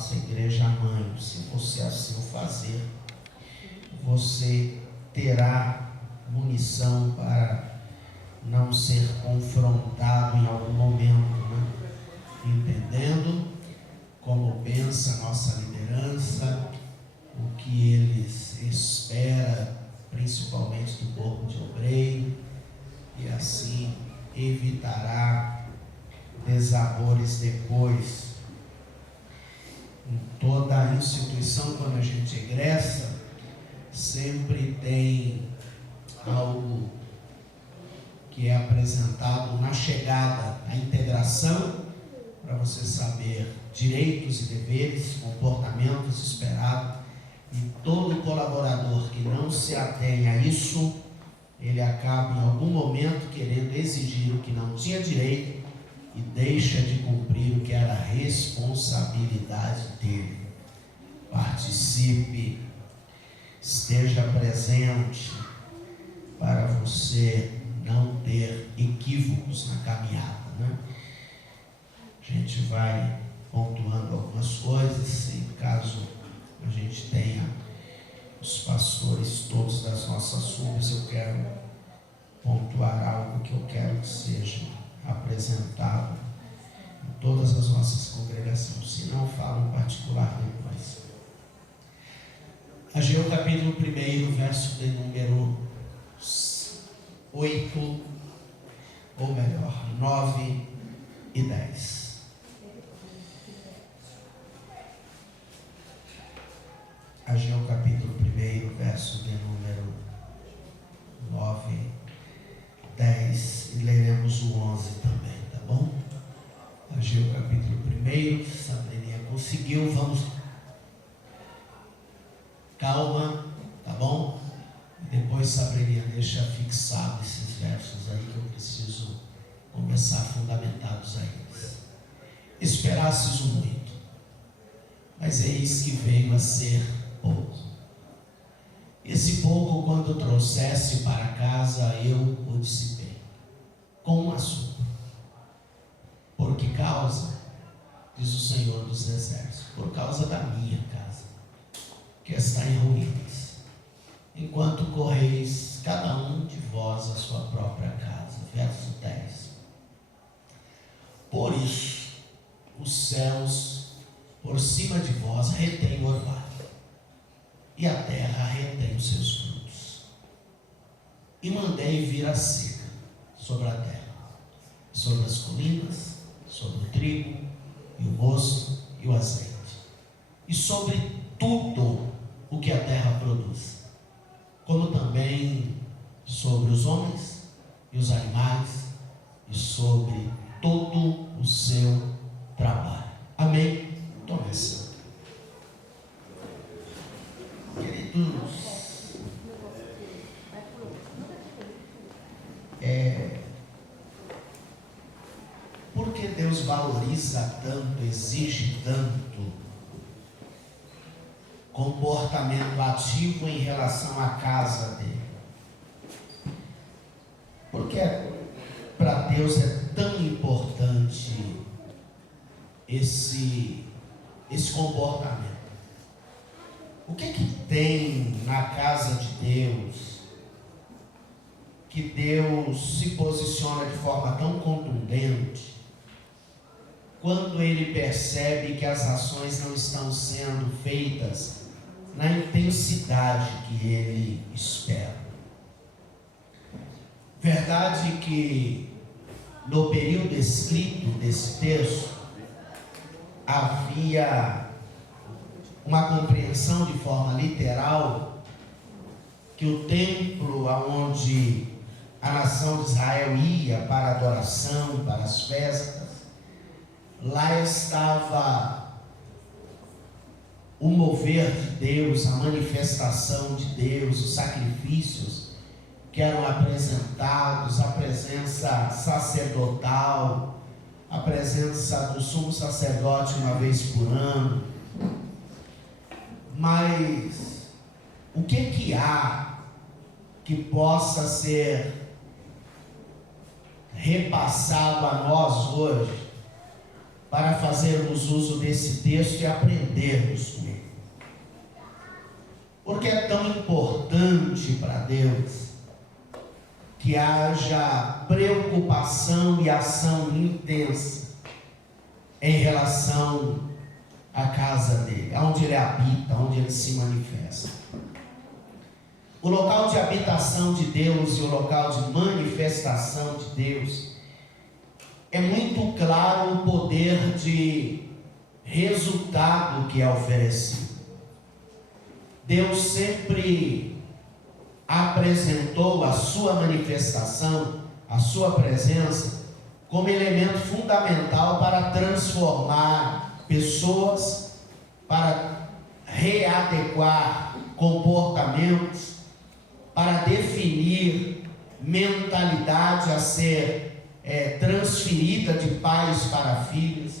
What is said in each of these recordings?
nossa igreja mãe. Se você assim o fazer, você terá munição para não ser confrontado em algum momento, né? Entendendo como pensa a nossa liderança, o que eles esperam, principalmente do corpo de obreiro, e assim evitará desabores depois. Em toda a instituição, quando a gente egressa, sempre tem algo que é apresentado na chegada, a integração, para você saber direitos e deveres, comportamentos esperados, e todo colaborador que não se atém a isso, ele acaba em algum momento querendo exigir o que não tinha direito e deixa de cumprir o que era responsabilidade dele. Participe, esteja presente, para você não ter equívocos na caminhada, né? A gente vai pontuando algumas coisas, e caso a gente tenha os pastores todos das nossas subs, eu quero pontuar algo que eu quero que seja apresentado em todas as nossas congregações, se não falo em particular depois. Ageu capítulo 1, verso de número 8, ou melhor, 9 e 10. Ageu capítulo 1, verso de número 9, 10, e leremos o 11 também, tá bom? Ageu capítulo 1, Sabrina conseguiu, vamos, calma, tá bom? E depois Sabrina deixa fixado esses versos aí que eu preciso começar fundamentados a eles. Esperasses o muito, mas eis que veio a ser pouco. Esse pouco, quando trouxesse para casa, eu o dissipei com açúcar. Por que causa? Diz o Senhor dos Exércitos: por causa da minha casa, que está em ruínas, enquanto correis cada um de vós a sua própria casa. Verso 10. Por isso os céus por cima de vós retêm o orvalho, e a terra retém os seus frutos. E mandei vir a seca sobre a terra, sobre as colinas, sobre o trigo, e o mosto, e o azeite, e sobre tudo o que a terra produz, como também sobre os homens e os animais, e sobre todo o seu trabalho. Amém? Tome essa. Queridos, por que Deus valoriza tanto, exige tanto comportamento ativo em relação à casa dele? Porque para Deus é tão importante esse comportamento. O que tem na casa de Deus que Deus se posiciona de forma tão contundente quando Ele percebe que as ações não estão sendo feitas na intensidade que Ele espera? Verdade que no período escrito desse texto havia uma compreensão de forma literal que o templo aonde a nação de Israel ia para a adoração, para as festas, lá estava o mover de Deus, a manifestação de Deus, os sacrifícios que eram apresentados, a presença sacerdotal, a presença do sumo sacerdote uma vez por ano. Mas o que há que possa ser repassado a nós hoje para fazermos uso desse texto e aprendermos com ele. Porque é tão importante para Deus que haja preocupação e ação intensa em relação à casa dele, onde ele habita, onde ele se manifesta. O local de habitação de Deus e o local de manifestação de Deus é muito claro o poder de resultado que é oferecido. Deus sempre apresentou a sua manifestação, a sua presença, como elemento fundamental para transformar pessoas, para readequar comportamentos, para definir mentalidade a ser transferida de pais para filhos.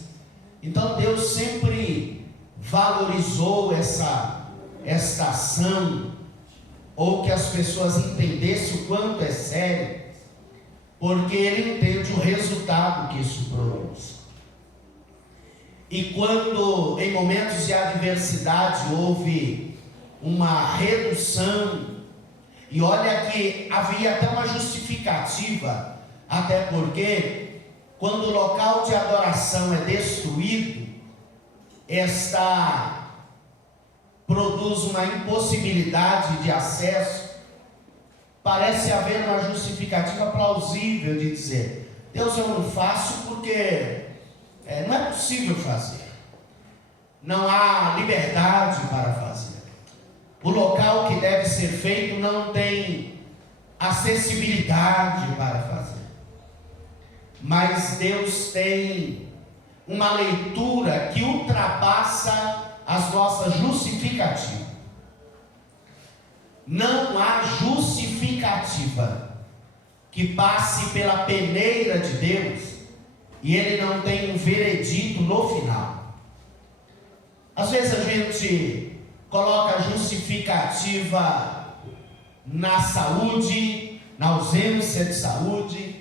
Então Deus sempre valorizou esta ação, ou que as pessoas entendessem o quanto é sério, porque Ele entende o resultado que isso produz. E quando em momentos de adversidade houve uma redução, e olha que havia até uma justificativa, até porque quando o local de adoração é destruído, esta produz uma impossibilidade de acesso. Parece haver uma justificativa plausível de dizer: Deus, eu não faço porque não é possível fazer, não há liberdade para fazer, o local que deve ser feito não tem acessibilidade para fazer. Mas Deus tem uma leitura que ultrapassa as nossas justificativas. Não há justificativa que passe pela peneira de Deus e Ele não tem um veredito no final. Às vezes a gente coloca a justificativa na saúde, na ausência de saúde,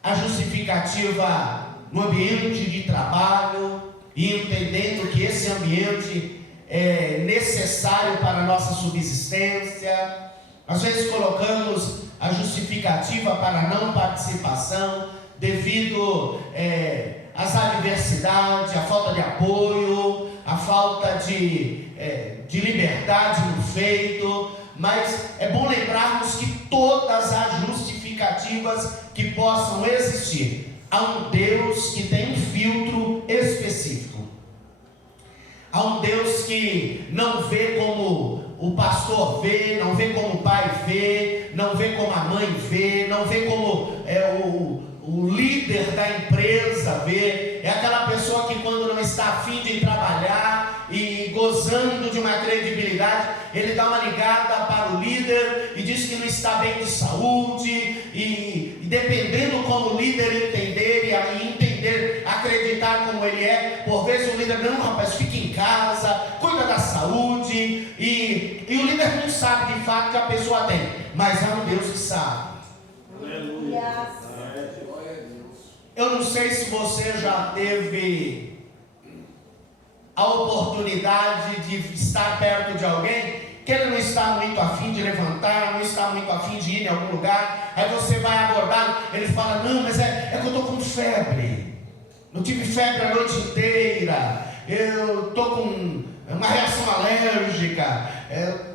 a justificativa no ambiente de trabalho, e entendendo que esse ambiente é necessário para a nossa subsistência. Às vezes colocamos a justificativa para a não participação devido às adversidades, à falta de apoio, à falta de liberdade no feito. Mas é bom lembrarmos que todas as justificativas que possam existir, há um Deus que tem um filtro específico. Há um Deus que não vê como o pastor vê, não vê como o pai vê, não vê como a mãe vê, não vê como o líder da empresa vê. É aquela pessoa que, quando não está a fim de trabalhar e gozando de uma credibilidade, ele dá uma ligada para o líder e diz que não está bem de saúde, e dependendo como o líder entender e aí entender, acreditar como ele é, por vezes o líder: não, rapaz, fica em casa, cuida da saúde, e o líder não sabe de fato que a pessoa tem, mas é um Deus que sabe. Aleluia. Eu não sei se você já teve a oportunidade de estar perto de alguém que ele não está muito a fim de levantar, não está muito a fim de ir em algum lugar, aí você vai abordar, ele fala: não, mas é que eu estou com febre, eu tive febre a noite inteira, eu estou com uma reação alérgica,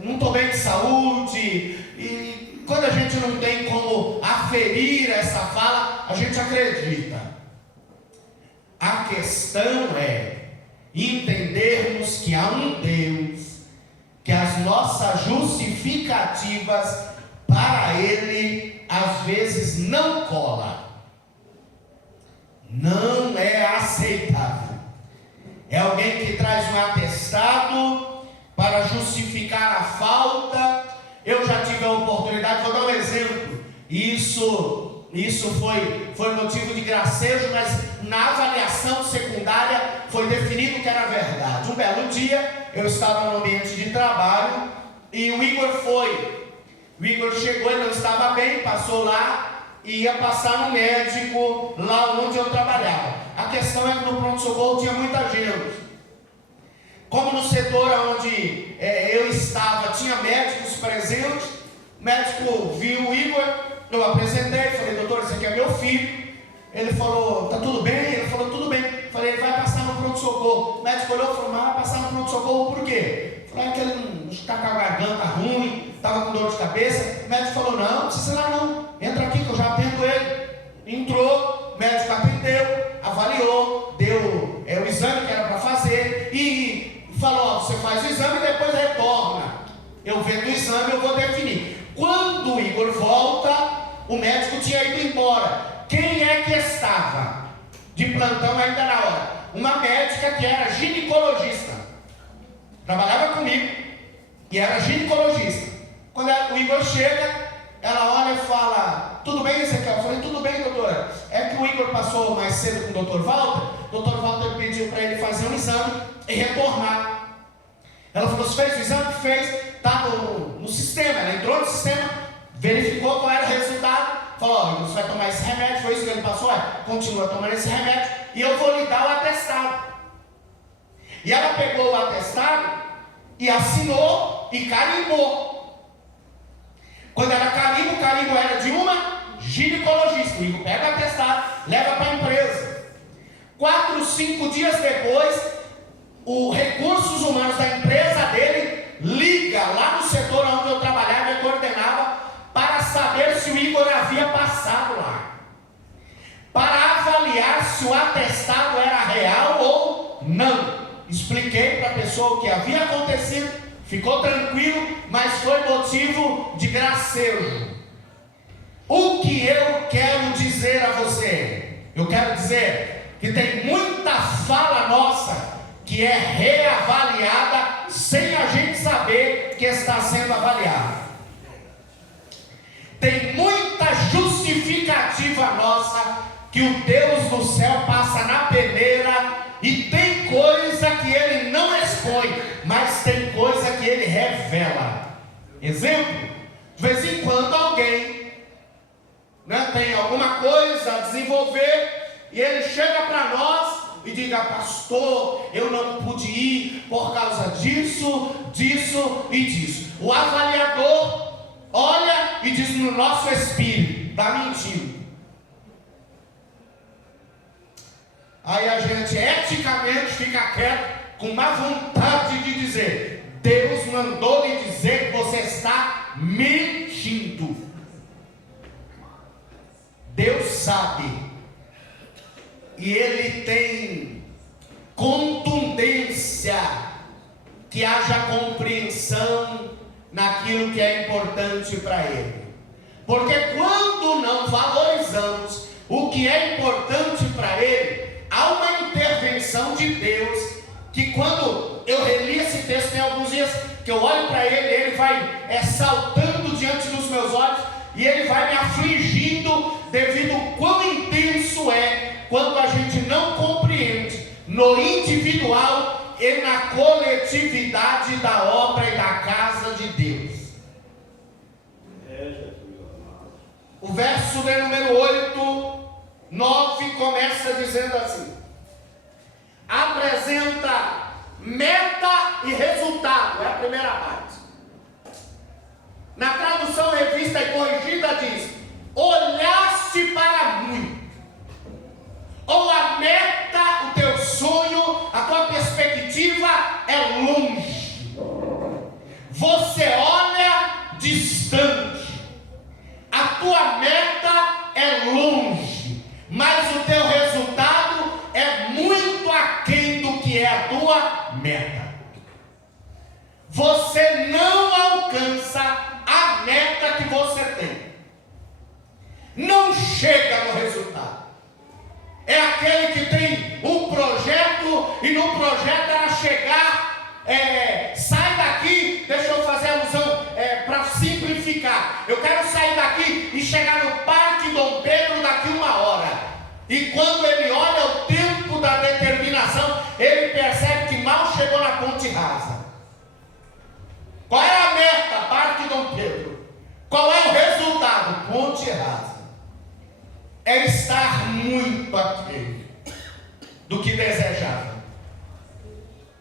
não estou bem de saúde. E quando a gente não tem como aferir essa fala, a gente acredita. A questão é entendermos que há um Deus que as nossas justificativas para Ele às vezes não cola, não é aceitável. É alguém que traz um atestado para justificar a falta. Eu já tive a oportunidade, vou dar um exemplo, isso foi motivo de gracejo, mas na avaliação secundária foi definido que era verdade. Um belo dia, eu estava no ambiente de trabalho e o Igor chegou, ele não estava bem, passou lá e ia passar no médico lá onde eu trabalhava. A questão é que no pronto-socorro tinha muita gente. Como no setor onde eu estava, tinha médicos presentes, o médico viu o Igor, eu apresentei, falei, doutor, esse aqui é meu filho. Ele falou, tá tudo bem? Ele falou, tudo bem. Falei, ele vai passar no pronto-socorro. O médico olhou e falou, mas vai passar no pronto-socorro por quê? Falei, que ele está com a garganta ruim, estava com dor de cabeça. O médico falou, não precisa ir lá não, entra aqui que eu já atendo ele. Entrou, o médico atendeu, avaliou, deu o exame que era para fazer e falou, você faz o exame e depois retorna. Eu vendo o exame, eu vou definir. Quando o Igor volta, o médico tinha ido embora. Quem é que estava de plantão ainda na hora? Uma médica que era ginecologista, trabalhava comigo e era ginecologista. Quando o Igor chega, ela olha e fala, tudo bem, Ezequiel? Eu falei, tudo bem, doutora. É que o Igor passou mais cedo com o doutor Walter. O doutor Walter pediu para ele fazer um exame e retornar. Ela falou, você fez o exame? Fez, está no sistema. Ela entrou no sistema, verificou qual era o resultado. Falou, você vai tomar esse remédio, foi isso que ele passou? Continua tomando esse remédio e eu vou lhe dar o atestado. E ela pegou o atestado e assinou e carimbou. Quando ela carimba, o carimbo era de uma ginecologista. O Igor pega o atestado, leva para a empresa. 4, 5 dias depois, o recursos humanos da empresa dele liga lá no setor onde eu trabalhava e coordenava, para saber se o Igor havia passado lá, para avaliar se o atestado era real ou não. Expliquei para a pessoa o que havia acontecido, ficou tranquilo, mas foi motivo de gracejo. O que eu quero dizer a você? Eu quero dizer que tem muita fala nossa que é reavaliada sem a gente saber que está sendo avaliada. Tem muita justificativa nossa que o Deus do céu passa na peneira e tem coisa que ele não expõe, mas tem coisa que ele revela. Exemplo, de vez em quando alguém tem alguma coisa a desenvolver e ele chega para nós e diga, pastor, eu não pude ir por causa disso, disso e disso. O avaliador olha e diz no nosso espírito, está mentindo. Aí a gente eticamente fica quieto, com má vontade de dizer, Deus mandou lhe dizer que você está mentindo. Deus sabe, e Ele tem contundência, que haja compreensão naquilo que é importante para Ele. Porque quando não valorizamos o que é importante para Ele, há uma intervenção de Deus, que quando eu reli esse texto, tem alguns dias que eu olho para Ele, Ele vai saltando diante dos meus olhos, e Ele vai me afligindo, devido ao quão intenso é, quando a gente não compreende, no individual e na coletividade da obra e da casa de Deus. O verso de número 8, 9 começa dizendo assim: apresenta meta e resultado, é a primeira parte. Na tradução revista e corrigida diz: olhaste para muito, ou a meta, o teu sonho, a tua perspectiva é longe, você olha distante, a tua meta é longe, mas o teu resultado é muito aquém do que é a tua meta. Você não alcança a meta que você tem, não chega no resultado. É aquele que tem um projeto e no projeto era chegar, sai daqui, deixa eu fazer alusão para simplificar. Eu quero sair daqui e chegar no Parque Dom Pedro daqui 1 hora. E quando ele olha o tempo da determinação, ele percebe que mal chegou na ponte rasa. Qual é a meta? Parque Dom Pedro. Qual é o resultado? Ponte rasa. É estar muito aquém. que desejava?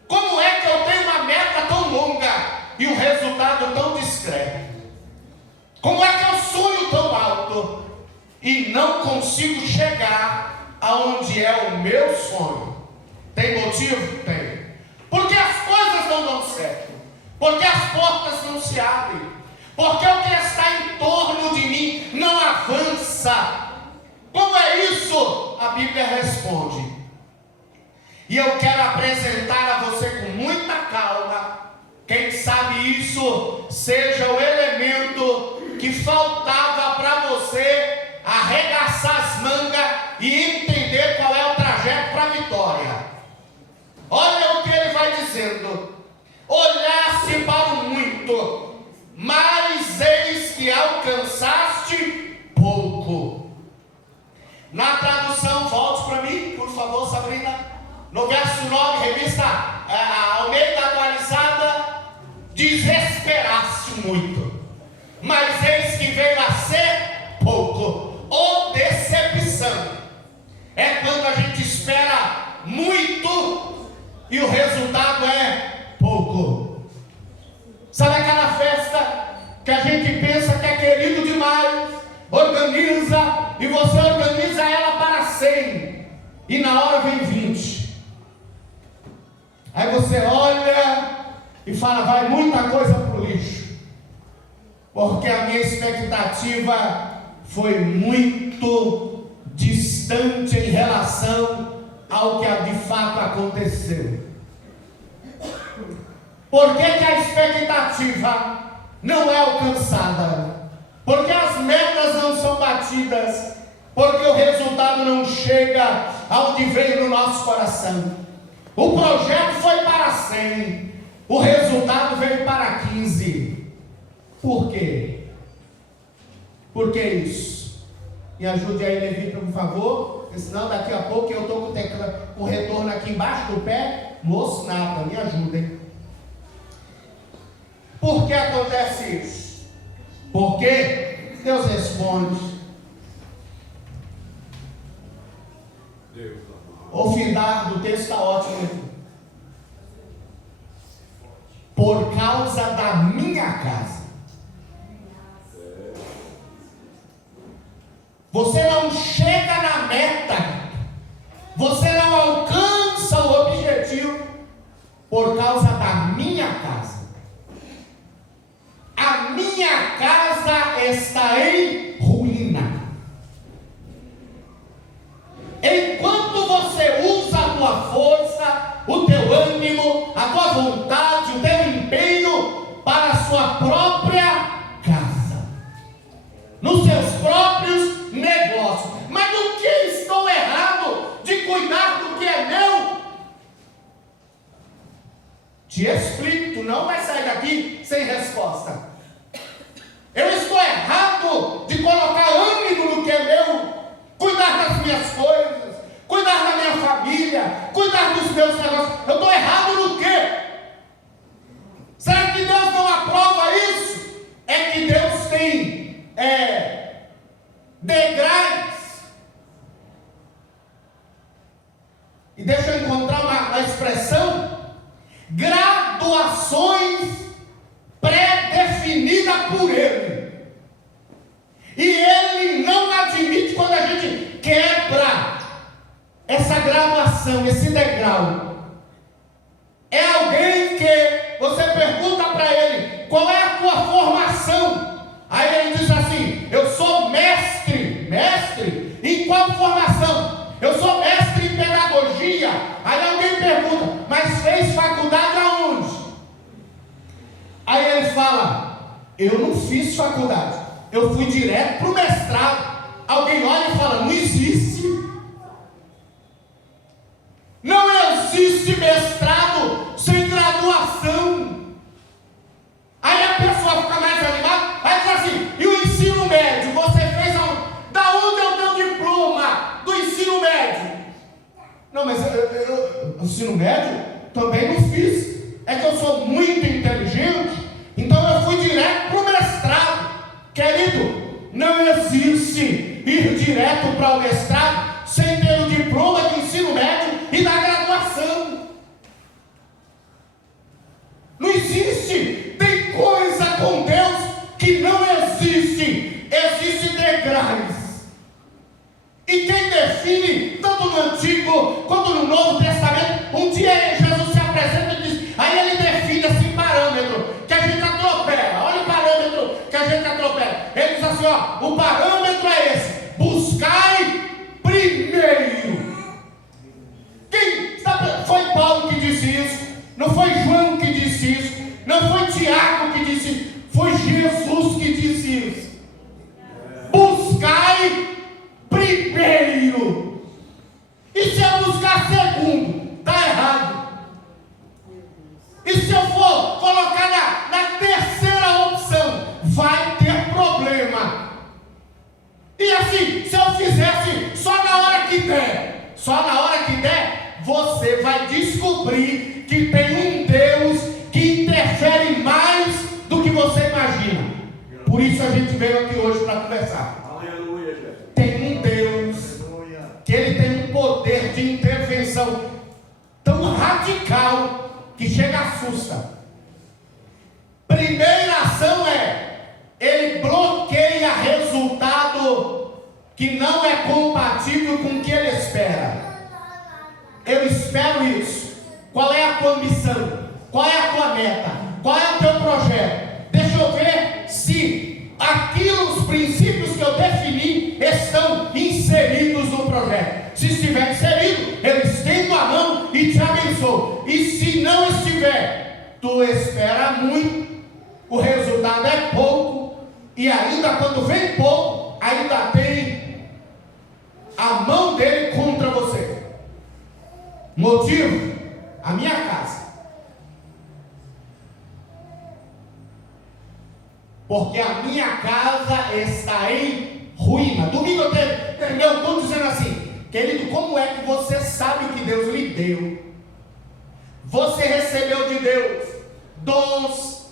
Como é que eu tenho uma meta tão longa e um resultado tão discreto? Como é que eu sonho tão alto e não consigo chegar aonde é o meu sonho? Tem motivo? Tem. Porque as coisas não dão certo. Porque as portas não se abrem. Porque o que está em torno de mim não avança. Como é isso? A Bíblia responde. E eu quero apresentar a você com muita calma. Quem sabe isso seja o elemento que faltava para você arregaçar as mangas e entender qual é o trajeto para a vitória. Olha o que ele vai dizendo. Olhaste para o muito, mas eis que alcançaste pouco. Na tradução, volte para mim, por favor, Sabrina. No verso 9, revista Almeida atualizada, diz: esperaste muito, mas eis que veio a ser pouco. Ou decepção. É quando a gente espera muito e o resultado é pouco. Sabe aquela festa que a gente pensa que é querido demais, organiza, e você organiza ela para 100, e na hora vem 20. Aí você olha e fala: vai muita coisa para o lixo, porque a minha expectativa foi muito distante em relação ao que de fato aconteceu. Por que a expectativa não é alcançada? Porque as metas não são batidas, porque o resultado não chega aonde veio no nosso coração. O projeto foi para 100, o resultado veio para 15. Por quê? Por que isso? Me ajude aí, Levita, por favor, porque senão daqui a pouco eu estou com o retorno aqui embaixo do pé. Moço, nada, me ajudem. Por que acontece isso? Porque Deus responde. O final do texto está ótimo. Por causa da minha casa. Você não chega na meta, você não alcança o objetivo por causa da minha casa. A minha casa está em ruína. Enquanto você usa a tua força, o teu ânimo, a tua vontade, o teu empenho para a sua própria casa, nos seus próprios negócios. Mas no que estou errado de cuidar do que é meu? Te explico, tu não vai sair daqui sem resposta. Eu estou errado de colocar ânimo no que é meu, cuidar das minhas coisas, cuidar da minha família, cuidar dos meus negócios. Eu estou errado no quê? Será que Deus não aprova isso? É que Deus tem degraus. E deixa eu encontrar uma expressão: graduações pré-definida por Ele. E Ele não admite quando a gente quebra essa graduação, esse degrau. É alguém que você pergunta para ele: qual é a tua formação? Aí ele diz assim: eu sou mestre. Mestre? Em qual formação? Eu sou mestre em pedagogia. Aí alguém pergunta: mas fez faculdade aonde? Aí ele fala: eu não fiz faculdade, eu fui direto para o mestrado. Alguém olha e fala: não existe. Não existe mestrado sem graduação. Aí a pessoa fica mais animada. Aí diz assim: e o ensino médio? Você fez aonde? Da onde é o teu diploma do ensino médio? Não, mas eu ensino médio também não fiz. É que eu sou muito inteligente, então eu fui direto para o mestrado. Querido, não existe ir direto para o mestrado sem ter o diploma do ensino médio e da ó, o parâmetro é esse: buscai primeiro. Foi Paulo que disse isso, não foi João que disse isso, não foi Tiago que disse isso, foi Jesus que disse isso. Buscai primeiro. E se eu buscar segundo, está errado. E se eu for colocar na terceira opção, vai ter problema. E assim, se eu fizesse só na hora que der, você vai descobrir que tem um Deus que interfere mais do que você imagina. Por isso a gente veio aqui hoje para conversar. Aleluia. Tem um Deus que ele tem um poder de intervenção tão radical que chega a assusta. Primeira ação ele bloqueia resultado que não é compatível com o que ele espera. Eu espero isso. Qual é a tua missão? Qual é a tua meta? Qual é o teu projeto? Deixa eu ver se os princípios que eu defini estão inseridos no projeto. Se estiver inserido, eu estendo a mão e te abençoo. E se não estiver, tu espera muito, o resultado é pouco, e ainda quando vem pouco, ainda tem a mão dele contra você. Motivo: a minha casa. Porque a minha casa está em ruína. Domingo eu terminei o culto dizendo assim: querido, como é que você sabe o que Deus lhe deu? Você recebeu de Deus dons,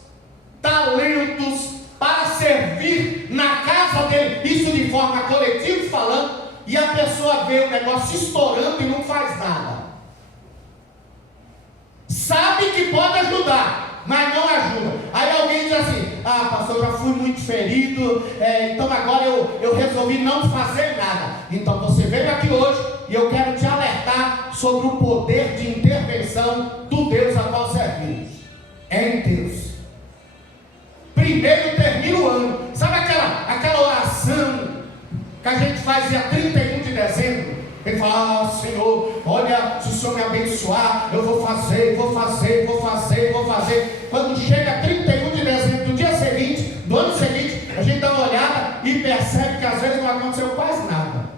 talentos para servir na casa dele, isso de forma coletiva falando, e a pessoa vê o negócio estourando e não faz nada. Sabe que pode ajudar, mas não ajuda. Aí alguém diz assim: ah, pastor, eu já fui muito ferido, então agora eu resolvi não fazer nada. Então você veio aqui hoje e eu quero te alertar sobre o poder de intervenção do Deus a qual servimos. É em Deus. Primeiro termina o ano. Sabe aquela oração que a gente faz dia 31 de dezembro? Ele fala: ah, Senhor, olha, se o Senhor me abençoar, eu vou fazer. Quando chega 31 de dezembro do dia seguinte, do ano seguinte, a gente dá uma olhada e percebe que às vezes não aconteceu quase nada.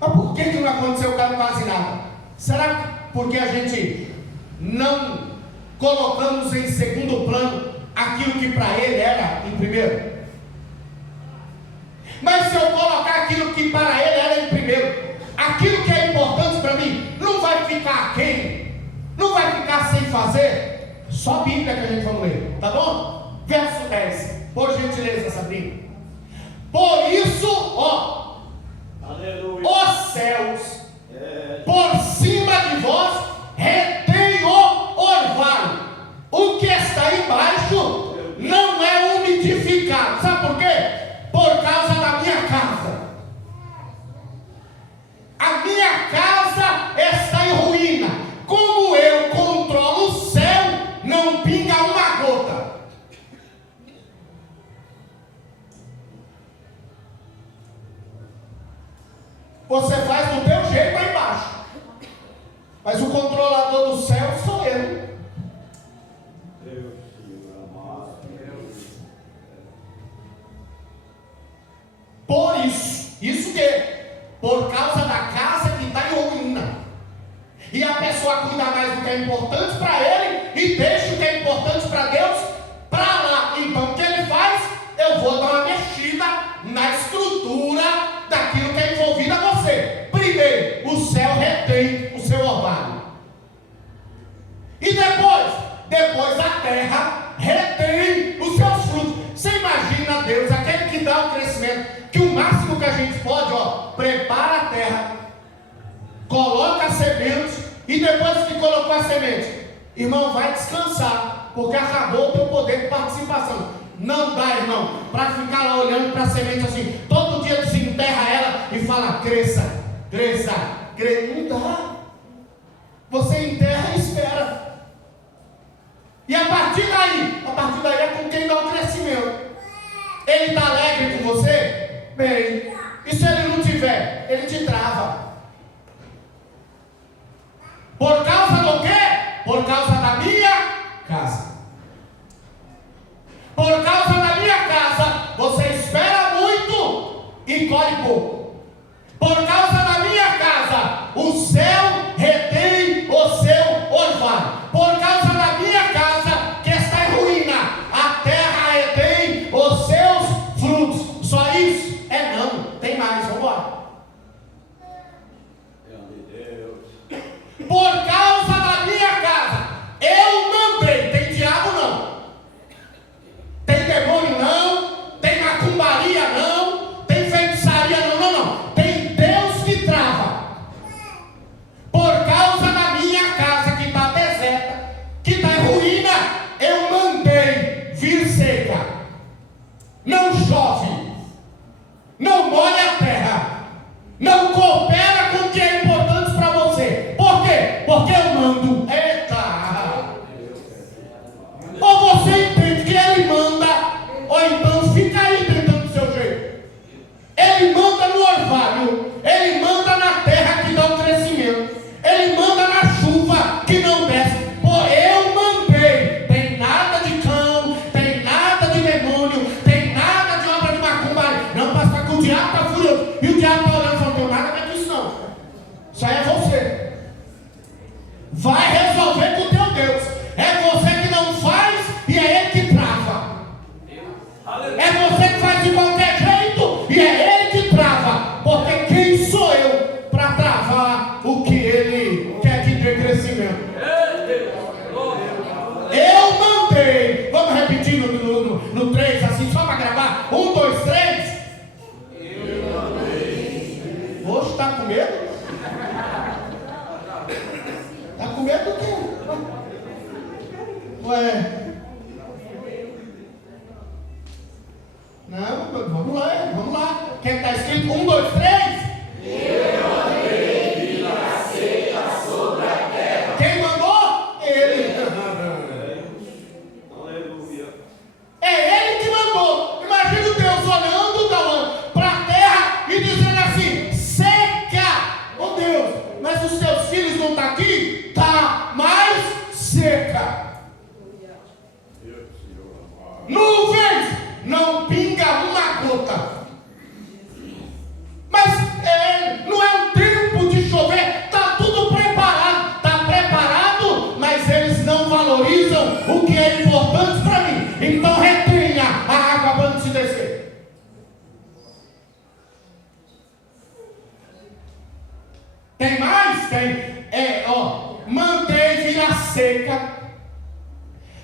Mas por que não aconteceu quase nada? Será porque a gente não colocamos em segundo plano aquilo que para ele era em primeiro? Mas se eu colocar aquilo que para ele era em primeiro, aquilo que é importante para mim não vai ficar aquém, não vai ficar sem fazer. Só a Bíblia que a gente vai ler, tá bom? Verso 10, por gentileza, Sabrina. Por isso, ó, aleluia, os céus por cima de vós retém o orvalho. O que está embaixo não é umidificado. Sabe por quê? Por causa da minha casa. A minha casa está em ruína. Como eu controlo o céu, não pinga uma gota. Você faz do teu jeito lá embaixo, mas o controlador do céu sou eu. Por isso que por causa da casa que está em ruína, e a pessoa cuida mais do que é importante para ele e deixa o que é importante para Deus para lá. Então o que ele faz? Eu vou dar uma mexida na estrutura daquilo que é envolvido a você. Primeiro, o céu retém o seu orvalho, e depois a terra retém os seus frutos. Você imagina Deus, aquele que dá o crescimento, que o máximo que a gente pode, prepara a terra, coloca a semente, e depois que colocou a semente, irmão, vai descansar, porque acabou o teu poder de participação. Não dá, irmão, para ficar lá olhando para a semente assim, todo dia desenterra ela e fala: cresça. Não dá. Você enterra e espera. E a partir daí é com quem dá o crescimento. por causa da minha casa. Por causa da minha casa, você espera muito e colhe pouco. Por causa da minha casa, o céu retém o seu orvalho. Por causa da minha casa, que está em ruína, a terra retém os seus frutos. Só isso? Não, tem mais, vamos embora. Por causa da minha casa, eu mandei. Tem diabo não, tem demônio não, tem macumbaria não, tem feitiçaria não. Tem Deus que trava. Por causa da minha casa que está deserta, que está em ruína, eu mandei vir seca. Não chove, não molha a terra, não coopera com o que é importante para você. Por quê? Porque eu mando. Eita! Ou você entende que ele manda, ou então fica aí tentando do seu jeito. Ele manda no orvalho, ele manda na terra que dá o crescimento, ele manda na chuva que não desce. Por eu mandei. Tem nada de cão, tem nada de demônio, tem nada de obra de macumba. Não, pastor, que o diabo está furioso. E o diabo está olhando e falando: não tem nada a ver com isso não. Isso aí é você. Vai resolver com o teu Deus. É você que não faz e é ele que trava. É você que faz de qualquer jeito e é ele que trava. Porque quem sou eu para travar o que ele quer que dê crescimento? Eu mandei. Vamos repetir no 3, assim, só para gravar. 1, 2, 3. Hoje está com medo? Está com medo do quê? Ué. Não, vamos lá. Quem está escrito? 1, 2, 3. Eu mandei vir a seca sobre a terra. Quem mandou? Ele. Aleluia. É ele que mandou. Imagina Deus olhando para a terra e dizendo assim: seca. Oh Deus, mas os teus filhos não estão aqui? Está mais seca. Nuvens, não pinga uma gota. Mas não é o tempo de chover. Está tudo preparado. Está preparado, mas eles não valorizam o que é importante para mim. Então retenha a água antes de descer. Tem mais? Tem. Mandei vir a seca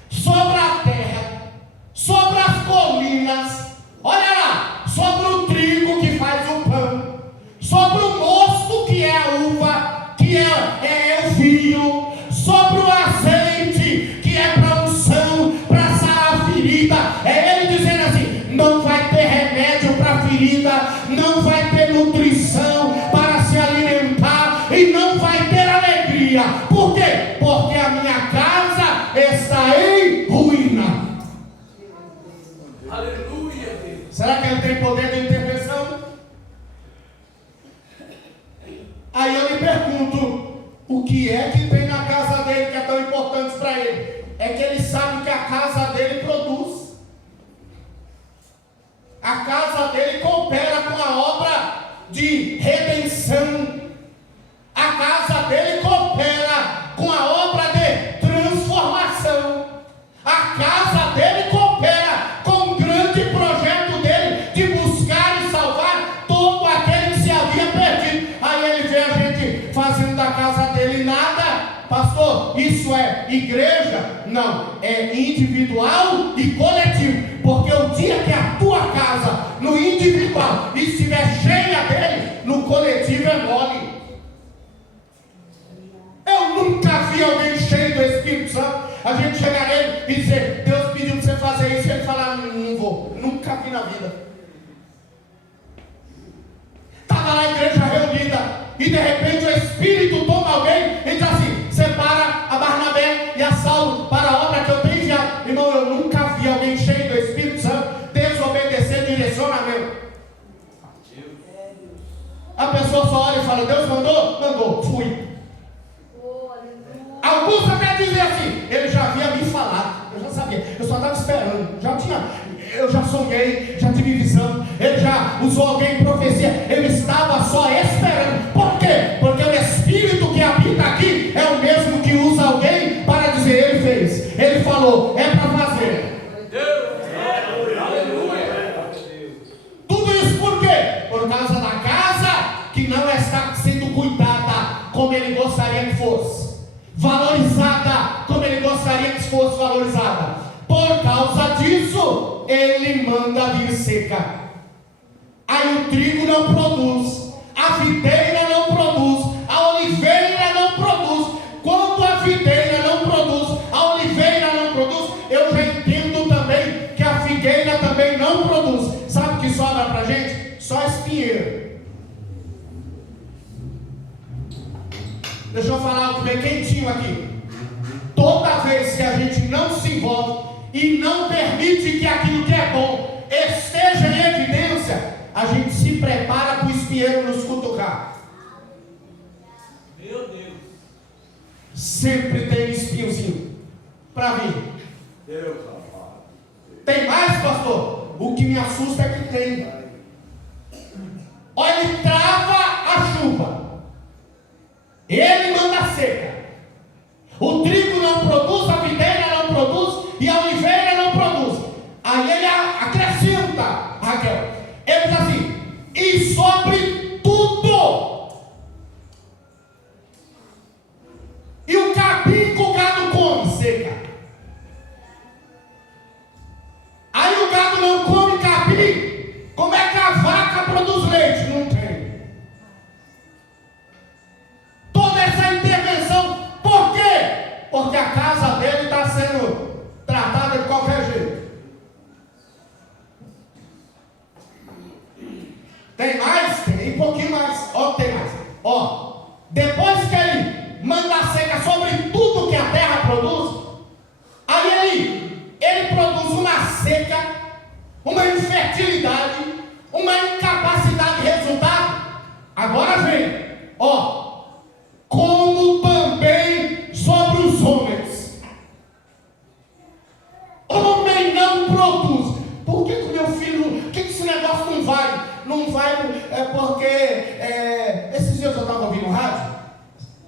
sobre a terra, sobre as colinas. Olha lá, sobre o trigo que faz o pão, sobre o mosto que é a uva, que é o vinho, sobre o azeite que é para unção, para sarar a ferida. É ele dizendo assim: não vai ter remédio para a ferida, não vai ter nutrição para se alimentar e não vai ter alegria. Por quê? Porque a minha casa está em ruína. Aleluia. Será que ele tem poder de intervenção? Aí eu lhe pergunto: o que é que tem na casa dele que é tão importante para ele? É que ele sabe que a casa dele produz. A casa dele coopera com a obra de redenção. A casa dele coopera com a obra de transformação. A casa dele coopera com o grande projeto dele de buscar e salvar todo aquele que se havia perdido. Aí ele vê a gente fazendo da casa dele nada. Pastor, isso é igreja? Não, é individual e coletivo. Porque o dia que a tua casa, no individual, estiver cheia dele, no coletivo é mole. Eu nunca vi alguém cheio do Espírito Santo, a gente chegar nele e dizer: Deus pediu para você fazer isso, e ele falar: não vou. Nunca vi na vida. Estava lá a igreja reunida e de repente o Espírito toma alguém e diz assim: separa a Barnabé e a Saulo para a obra que eu tenho enviado. Irmão, eu nunca vi alguém cheio do Espírito Santo desobedecer direcionamento. A pessoa só olha e fala: Deus mandou? Mandou, fui. Alguns até dizem eu já sonhei, já tive visão, ele já usou alguém em profecia, ele estava só esperando. Por quê? Porque o Espírito que habita aqui é o mesmo que usa alguém para dizer, ele fez, ele falou, é para fazer. Tudo isso por quê? Por causa da casa que não está sendo cuidada como ele gostaria que fosse, valorizada como ele gostaria que fosse valorizada. Por causa disso, ele manda vir seca. Aí o trigo não produz, a videira não produz, a oliveira não produz. Quando a videira não produz, a oliveira não produz, eu já entendo também que a figueira também não produz. Sabe o que sobra pra gente? Só espinheiro. Deixa eu falar algo bem quentinho aqui. Toda vez que a gente não se envolve e não permite que aquilo que é bom esteja em evidência, a gente se prepara para o espinheiro nos cutucar. Meu Deus. Sempre tem um espinhozinho para vir. Deus. Tem mais, pastor? O que me assusta é que tem. Olha, ele trava a chuva, ele manda seca. O trigo não produz, a videira não produz e a oliveira não produz. Aí ele acrescenta, Raquel, ele diz assim, e sobre tudo. E o capim que o gado come, seca. Aí o gado não come capim, como é que a vaca produz leite? Não tem. Toda essa intervenção, por quê? Porque a casa dele está sendo tratada de qualquer jeito. Tem mais? Tem um pouquinho mais. Ó, tem mais. Ó, depois que ele manda a seca sobre tudo que a terra produz, aí ele produz uma seca, uma infertilidade, uma incapacidade de resultado. Agora vem, ó, como também sobre os homens. Homem não produz. Por que o meu filho, por que esse negócio não vai? Não vai, porque esses dias eu estava ouvindo rádio,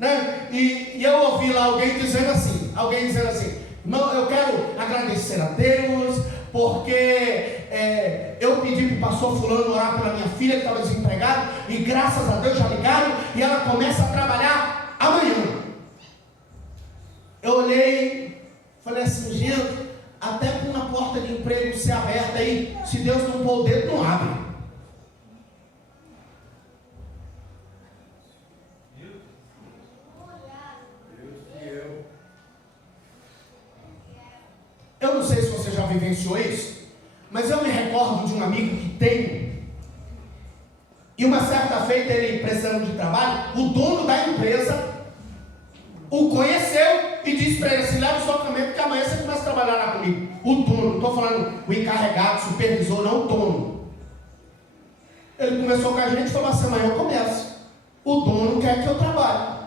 né? E eu ouvi lá alguém dizendo assim, não, eu quero agradecer a Deus, porque eu pedi para o pastor fulano orar pela minha filha que estava desempregada, e graças a Deus já ligaram, e ela começa a trabalhar amanhã. Eu olhei, falei assim, gente, até com uma porta de emprego ser aberta aí, se Deus não pôr o dedo, não abre. Eu não sei se você já vivenciou isso, mas eu me recordo de um amigo que tem, e uma certa feita ele precisando de trabalho, o dono da empresa o conheceu e disse para ele assim, leva o seu documento que amanhã você começa a trabalhar lá comigo. O dono, não estou falando o encarregado, o supervisor, não o dono. Ele conversou com a gente e falou assim, amanhã eu começo. O dono quer que eu trabalhe.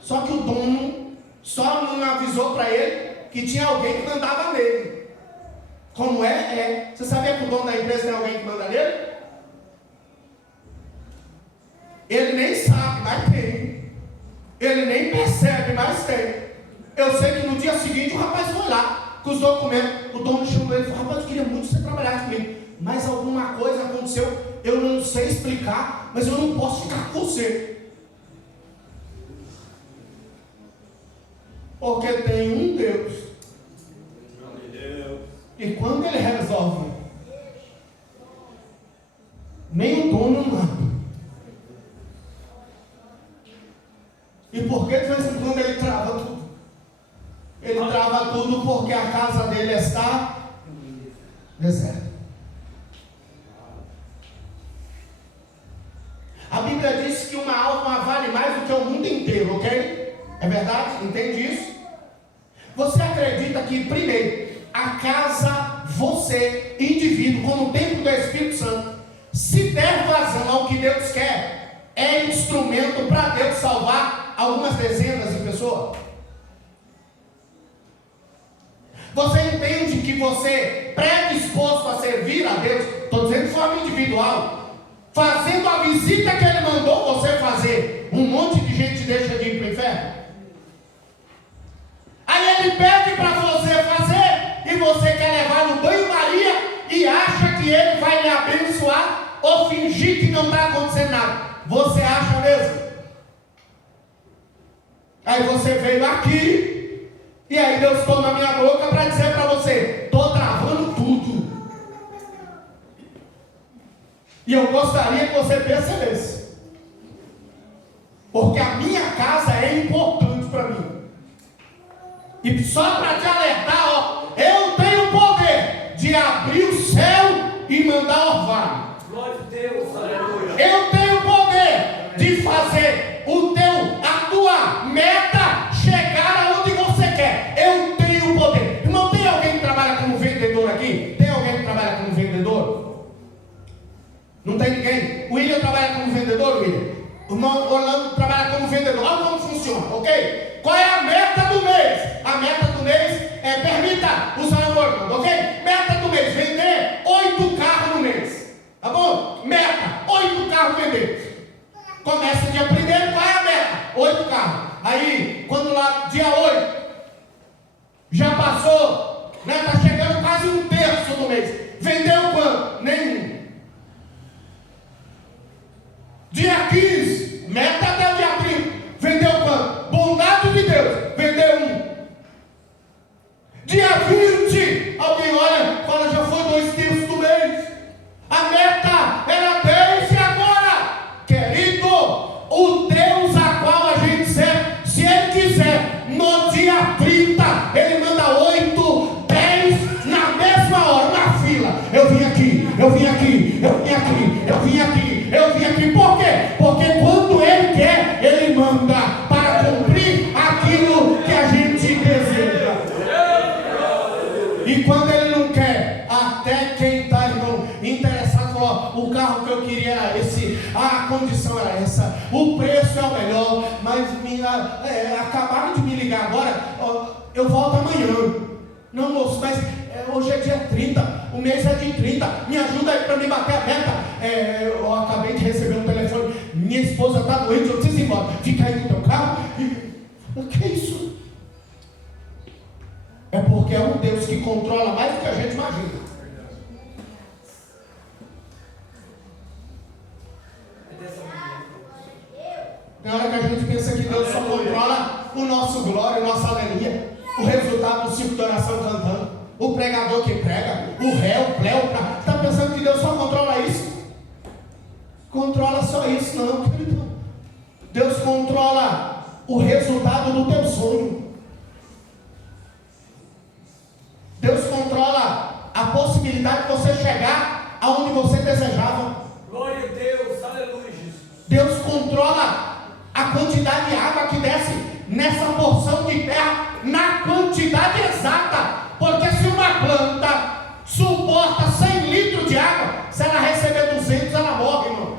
Só que o dono só não avisou para ele que tinha alguém que mandava nele. Como é? Você sabia que o dono da empresa tem alguém que manda nele? Ele nem sabe, mas tem. Ele nem percebe, mas tem. Eu sei que no dia seguinte o rapaz foi lá com os documentos. O dono chamou ele e falou, rapaz, eu queria muito que você trabalhasse comigo, mas alguma coisa aconteceu, eu não sei explicar, mas eu não posso ficar com você. Porque tem um Deus. E quando ele resolve, nem o dono manda. E por que de vez em quando ele trava tudo? Ele trava tudo porque a casa dele está deserta. A Bíblia diz que uma alma vale mais do que o mundo inteiro, ok? É verdade? Entende isso? Você acredita que, primeiro, a casa, você, indivíduo, como templo do Espírito Santo, se der vazão ao que Deus quer, é instrumento para Deus salvar algumas dezenas de pessoas? Você entende gente que você predisposto a servir a Deus, estou dizendo de forma individual, fazendo a visita que Ele mandou você fazer, um monte de gente deixa de ir para o inferno. Aí Ele pede para você fazer, e você quer levar no banho-maria, e acha que Ele vai lhe abençoar, ou fingir que não está acontecendo nada. Você acha mesmo? Aí você veio aqui, e aí Deus toma a minha boca para dizer para você: estou travando tudo. E eu gostaria que você percebesse, porque a minha casa é importante para mim. E só para te alertar, ó, eu tenho o poder de abrir o céu e mandar orvalho. Glória a Deus, aleluia. Eu tenho o poder de fazer a tua meta chegar aonde você quer. Eu tenho o poder. Irmão, tem alguém que trabalha como vendedor aqui? Tem alguém que trabalha como vendedor? Não tem ninguém? O William trabalha como vendedor, William? O irmão Orlando trabalha como vendedor. Olha como funciona, ok? Qual é a meta do mês? A meta do mês é, permita usar o Orlando, ok? Meta do mês, vender 8 carros no mês. Tá bom? Meta, 8 carros vender. Começa dia 1º, qual é a meta? 8 carros. Aí, quando lá, dia 8, já passou, né? Tá chegando quase 1/3 do mês. Vendeu quanto? Nenhum. Dia 15, meta até o dia 30. Vendeu quanto? Bondade de Deus. Vendeu 1. Dia 20, alguém olha, fala, já foi 2/3 do mês. A meta era 10 e agora, querido, o Deus a qual a gente serve, se Ele quiser, no dia 30, Ele manda 8, 10 na mesma hora, na fila. Eu vim aqui. Por quê? Porque quando Ele quer, Ele manda para cumprir aquilo que a gente deseja. E quando Ele não quer, até quem está, irmão, interessado, falou: o carro que eu queria era esse, a condição era essa, o preço é o melhor, mas acabaram de me ligar agora, eu volto amanhã. Não, moço, mas hoje é dia 30, o mês é de 30, me ajuda aí para me bater a meta. Eu acabei de receber um telefone, minha esposa está doente, eu preciso ir embora. Fica aí no teu carro. O que é isso? É porque é um Deus que controla mais do que a gente imagina. Tem hora que a gente pensa que Deus só controla o nosso glória, o nosso aleluia, o resultado do círculo de oração cantando, o pregador que prega, o réu, o pleu. Está pensando que Deus só controla isso? Controla só isso, não, querido. Deus controla o resultado do teu sonho. Deus controla a possibilidade de você chegar aonde você desejava. Glória a Deus, aleluia, Jesus. Deus controla a quantidade de água que desce nessa porção de terra, na quantidade exata. Porque se uma planta suporta 100 litros de água, se ela receber 200, ela morre, irmão.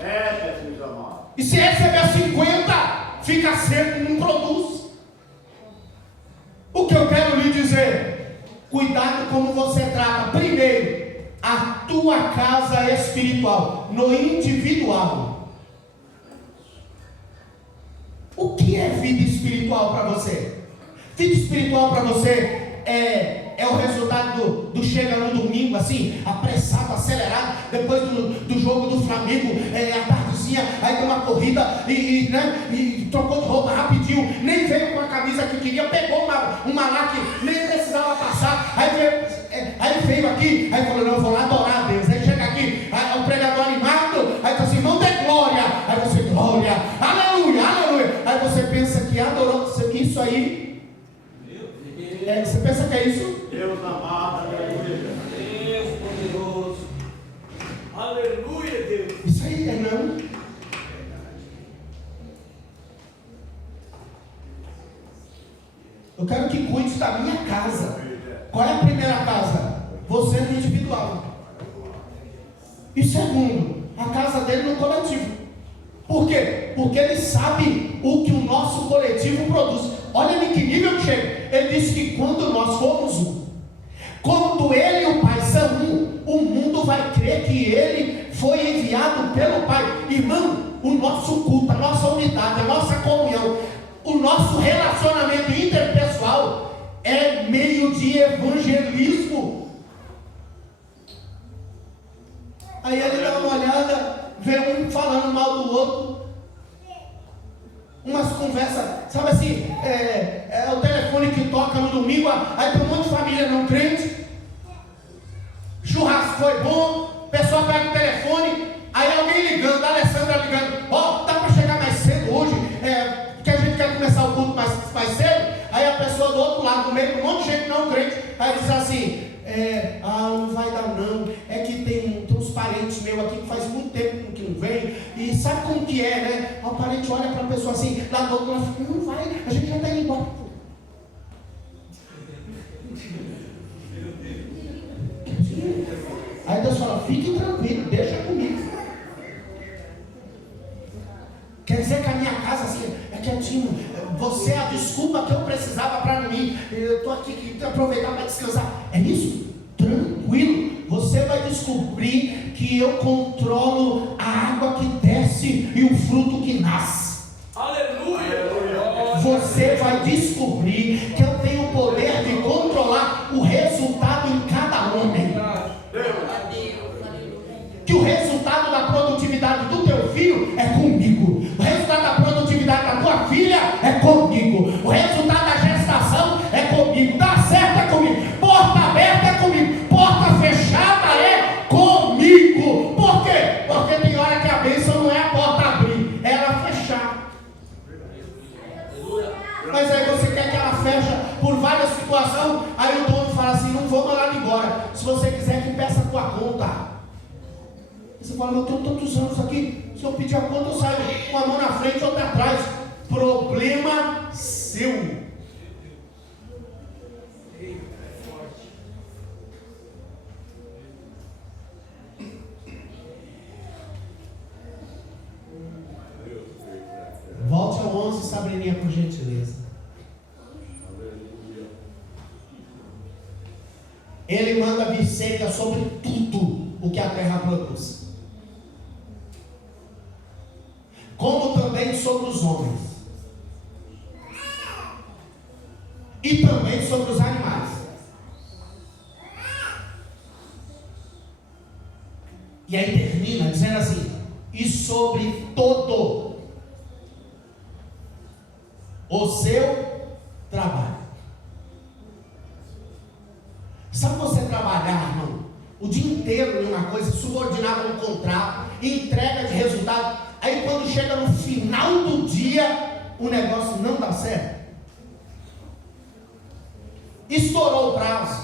Jesus amado. E se receber 50, fica seco, não produz. O que eu quero lhe dizer: cuidado como você trata, primeiro, a tua casa espiritual, no individual. O que é vida espiritual para você? Vida espiritual para você é o resultado do chega no domingo, assim, apressado, acelerado, depois do jogo do Flamengo, a tardezinha, aí tem uma corrida e trocou de roupa rapidinho, nem veio com a camisa que queria, pegou uma lá que nem precisava passar, aí veio aqui, aí falou: não, eu vou lá adorar a Deus. Aí chega aqui, aí o pregador animado, aí fala assim: irmão, dê glória. Aí você: glória, aleluia, aleluia. Aí você pensa que adorou isso aí. Você pensa que é isso? Deus amado, aleluia. Deus poderoso. Aleluia, Deus. Isso aí é não. Eu quero que cuide da minha casa. Qual é a primeira casa? Você no individual. E segundo, a casa dele no coletivo. Por quê? Porque ele sabe o que o nosso coletivo produz. Olha em que nível chega. Ele disse que quando nós formos um, quando ele e o Pai são um, o mundo vai crer que ele foi enviado pelo Pai. Irmão, o nosso culto, a nossa unidade, a nossa comunhão, o nosso relacionamento interpessoal é meio de evangelismo. Aí ele dá uma olhada, vê um falando mal do outro, umas conversas, sabe assim, é o telefone que toca no domingo, aí tem um monte de família não crente, churrasco foi bom, o pessoal pega o telefone, aí alguém ligando, a Alessandra ligando, dá para chegar mais cedo hoje, que a gente quer começar o culto mais cedo, aí a pessoa do outro lado, no meio de um monte de gente não crente, aí diz assim, não vai dar não, é que tem uns parentes meus aqui que faz muito tempo que não vem, e sabe como que é, né? O parente olha para a pessoa assim, lá do outro lado, não vai, a gente já está indo embora. Aí Deus fala, fique tranquilo, deixa comigo. Quer dizer que a minha casa assim, é quietinho, você é a desculpa que eu precisava para não ir, eu estou aqui que aproveitar para descansar. É isso? Tranquilo, você vai descobrir que eu controlo a água que desce e o fruto que nasce. Aleluia! Você vai descobrir que eu tenho o poder de controlar o resultado em cada homem. Que o resultado da produtividade do teu filho é comigo. O resultado da produtividade da tua filha é comigo. O resultado da gestação é comigo. Dá certo é comigo. Porta aberta é comigo. Porta fechada é comigo. Por quê? Porque tem hora que a bênção não é a porta abrir, é ela fechar. Mas aí você quer que ela feche por várias situações. Aí o dono fala assim, não vou mandar embora. Se você quiser que peça a tua conta. Você fala, eu tenho tantos anos aqui, se eu pedir a conta eu saio com a mão na frente e outra atrás. Problema seu. Volte ao 11, Sabrininha, por gentileza. Ele manda vir seca sobre tudo o que a terra produz, como também sobre os homens, e também sobre os animais. E aí termina dizendo assim, e sobre todo o seu trabalho. Sabe você trabalhar, irmão, o dia inteiro em uma coisa, subordinado no contrato, entrega de resultado, aí quando chega no final do dia, o negócio não dá certo. Estourou o prazo.